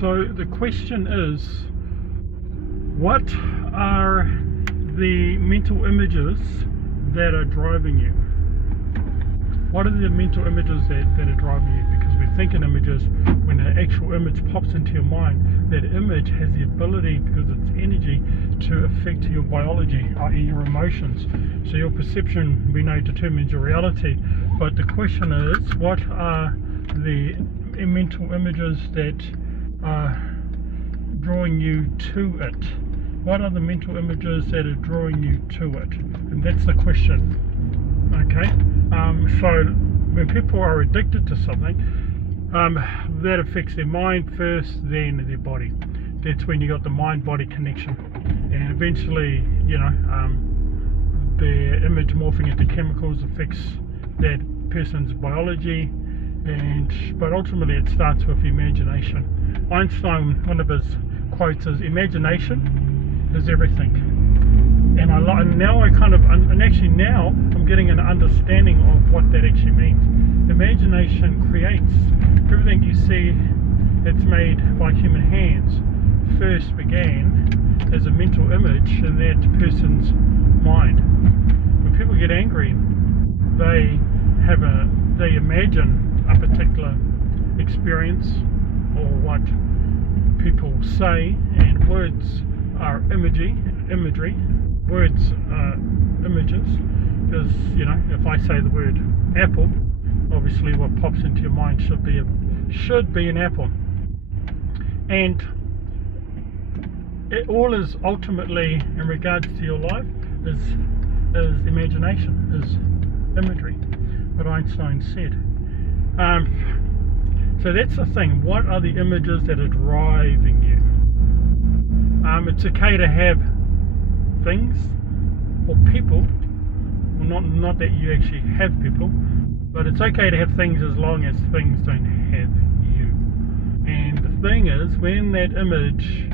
So the question is, what are the mental images that are driving you? What are the mental images that are driving you? Because we think in images, when an actual image pops into your mind, that image has the ability, because it's energy, to affect your biology, i.e. your emotions. So your perception, we know, determines your reality. But the question is, what are the mental images that are drawing you to it? What are the mental images that are drawing you to it? And that's the question. Okay, so when people are addicted to something, that affects their mind first, then their body. That's when you got the mind-body connection, and eventually, their image morphing into chemicals affects that person's biology, but ultimately it starts with imagination. Einstein, one of his quotes is, "Imagination is everything." And now I'm getting an understanding of what that actually means. Imagination creates everything you see that's made by human hands. First began as a mental image in that person's mind. When people get angry, they imagine a particular experience or what people say, and words are imagery. Words are images, because if I say the word apple, obviously what pops into your mind should be an apple. And it all is ultimately, in regards to your life, is imagination, is imagery, what Einstein said. So that's the thing. What are the images that are driving you? It's okay to have things or people, well, not that you actually have people, but it's okay to have things as long as things don't have you. And the thing is, when that image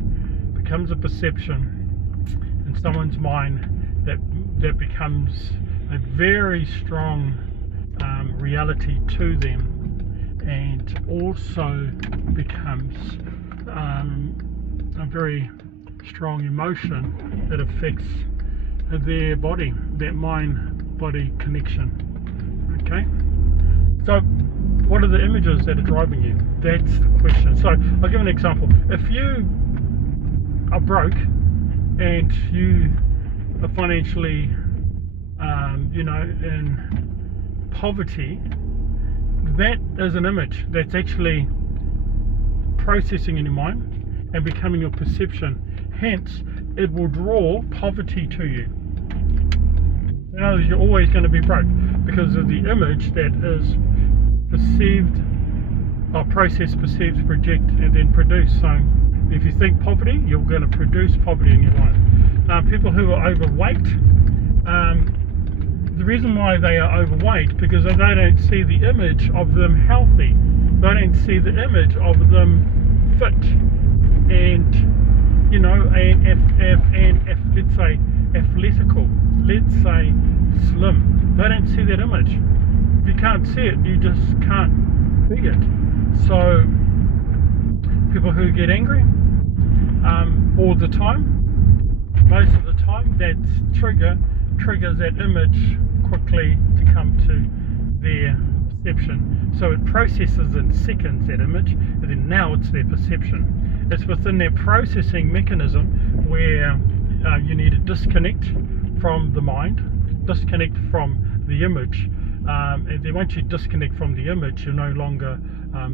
becomes a perception in someone's mind, that becomes a very strong reality to them, and also becomes a very strong emotion that affects their body, that mind-body connection. Okay, so what are the images that are driving you? That's the question. So I'll give an example. If you are broke and you are financially in poverty, that is an image that's actually processing in your mind and becoming your perception. Hence, it will draw poverty to you. In other words, you're always going to be broke because of the image that is perceived, or processed, perceived, project, and then produce. So if you think poverty, you're going to produce poverty in your life. People who are overweight, the reason why they are overweight, because they don't see the image of them healthy. They don't see the image of them fit, and if let's say athletical, let's say slim. They don't see that image. If you can't see it, you just can't be it. So people who get angry all the time, most of the time, that triggers that image quickly to come to their perception. So it processes in seconds, that image, and then now it's their perception. It's within their processing mechanism where you need to disconnect from the mind, disconnect from the image, and then once you disconnect from the image, you're no longer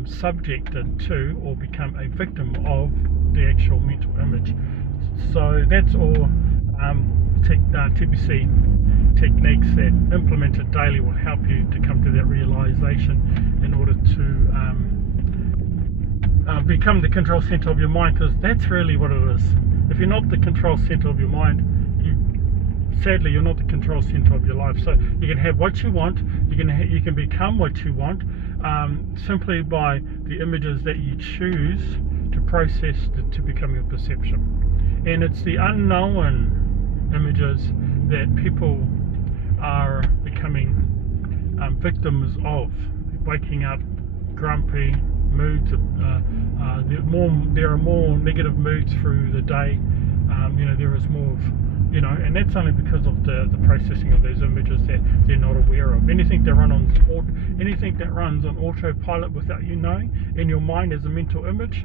subjected to or become a victim of the actual mental image. So that's all T.P.C techniques that implemented daily will help you to come to that realization in order to become the control center of your mind, because that's really what it is. If you're not the control center of your mind, sadly you're not the control center of your life. So you can have what you want, you can become what you want, simply by the images that you choose to process to become your perception. And it's the unknown images that people are becoming victims of, waking up grumpy, moods, there are more negative moods through the day. There is more of, and that's only because of the processing of those images that they're not aware of. Anything that runs on autopilot without you knowing in your mind as a mental image,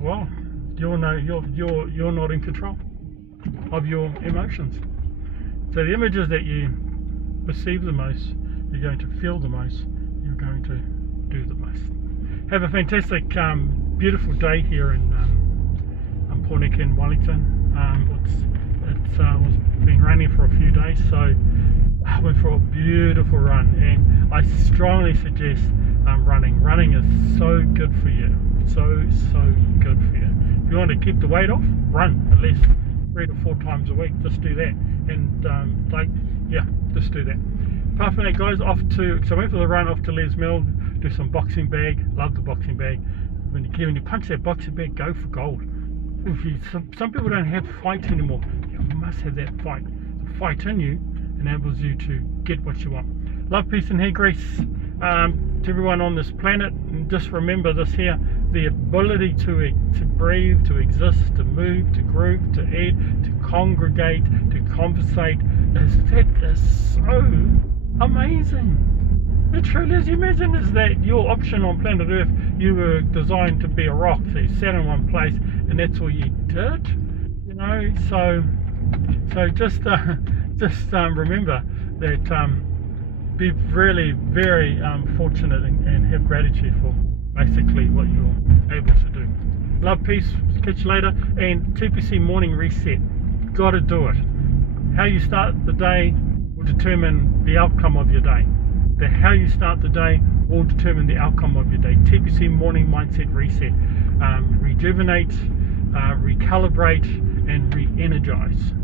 well, you're not in control of your emotions. So the images that you perceive the most, you're going to feel the most, you're going to do the most. Have a fantastic, beautiful day here in Pornick in Wellington. It's been raining for a few days, so I went for a beautiful run, and I strongly suggest running. Running is so good for you, so good for you. If you want to keep the weight off, run at least 3 to 4 times a week. Just do that, and just do that. Apart from that, guys, so I went for the run off to Les Mills, do some boxing bag. Love the boxing bag. When you punch that boxing bag, go for gold. Some people don't have fight anymore. You must have that fight. The fight in you enables you to get what you want. Love, peace, and hair grease to everyone on this planet. And just remember this here: the ability to breathe, to exist, to move, to groove, to add, to congregate, to conversate. That is so amazing. It truly is. Imagine is that your option on planet Earth. You were designed to be a rock, so you sat in one place, and that's all you did. So just remember that. Be really very fortunate and have gratitude for basically what you're able to do. Love, peace. Catch you later. And T.P.C morning reset. Got to do it. How you start the day will determine the outcome of your day. How you start the day will determine the outcome of your day. T.P.C morning mindset reset. Rejuvenate, recalibrate, and re-energize.